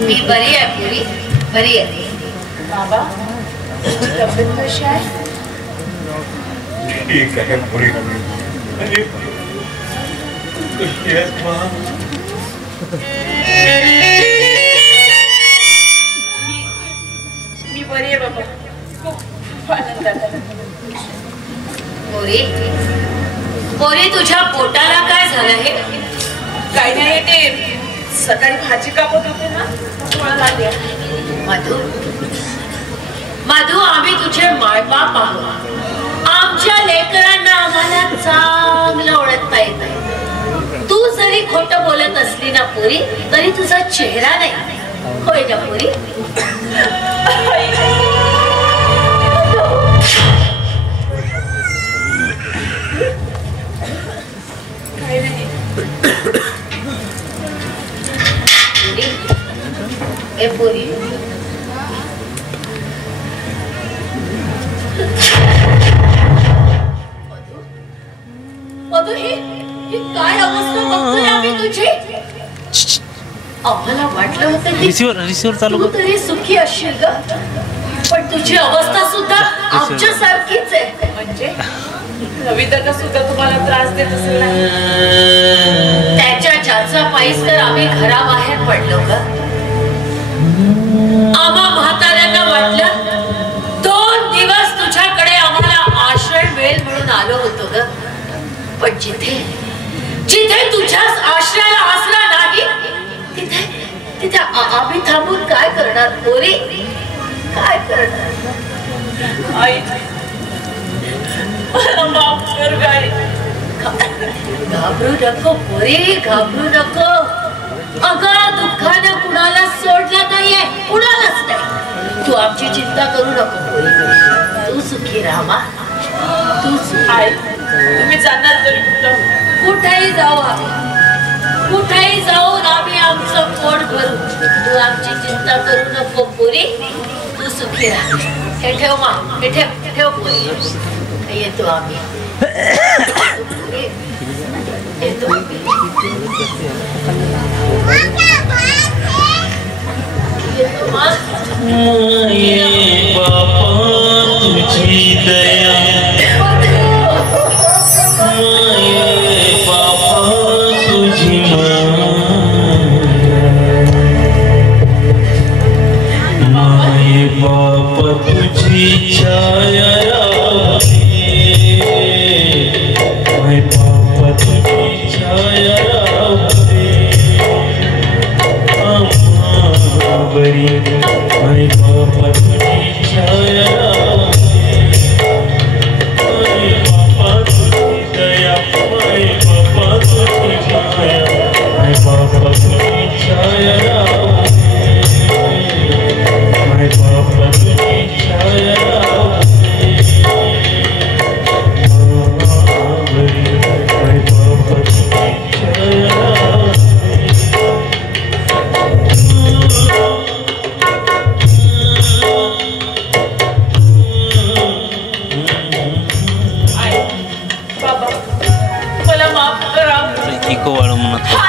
मी बरी आहे पुरी, बरी आहे. बाबा तब्येत कशी आहे? ठीक आहे पुरी. कशी आहेस मा? मी बरी आहे बाबा, खूप आनंदात आहे. पोरी तुझ्या पोटाला काय झालं? हे काही नाही, ते सकाळी भाजी कापत होते ना, मधू मधू आम्ही तुझे मायबाप आहोत. आमच्या लेकरांना आम्हाला चांगलं ओळखता येत नाही. तू जरी खोटं बोलत असली ना पोरी, तरी तुझा चेहरा नाही. होय ना पोरी? काही नाही. ए पोरी, मधु ही काय अवस्था बघतोय आम्ही तुझी? आम्हाला वाटलं होतं की रिसिव्हर चालू तू तरी सुखी असशील ग, पण तुझी अवस्था सुद्धा आमच्या सारखीच आहे. म्हणजे रविदादा सुद्धा तुम्हाला त्रास देत असेल ना? त्याच्या ज्याचा पायीच तर आम्ही घराबाहेर पडलो ग. आम्हा म्हाताऱ्यांना वाटलं 2 दिवस तुझ्याकडे आम्हाला आश्रय मिळेल म्हणून आलो होतो ग. पण जिथे जिथे तुझ्याच आश्रयाला आसरा नाही, तिथे तिथे आम्ही थांबून काय करणार पोरी? काय करणार? आई मला माफ कर गाई. घाबरू नको पोरी, घाबरू नको. अगं दुःखानं कुणाला सोडलं नाहीये, कुणालाच नाही. तू आमची चिंता करू नको पोरी. तू सुखी राहा, तू सुखी. आई तुम्ही जाणार तरी कुठं? कुठेही जाऊ आम्ही, कुठेही जाऊन आम्ही आमचं पोट भरू. तू आमची चिंता करू नको पोरी, तू सुखी राहा. हे ठेव मा, हे ठेव ठेव पोरी. येतो आम्ही, येतो. बापा तुझी दया, बापा तुझी माय, बापा तुझी छाया, माय बापा तुझी छाया बरी, माय बापा तुझी छाया, माय बापा तुझी दया, माय बापा तुझी माया, माय बापा तुझी छाया, माय बापा तुझी छाया बरी, माय बापा तुझी छाया. इको वाढ म्हणत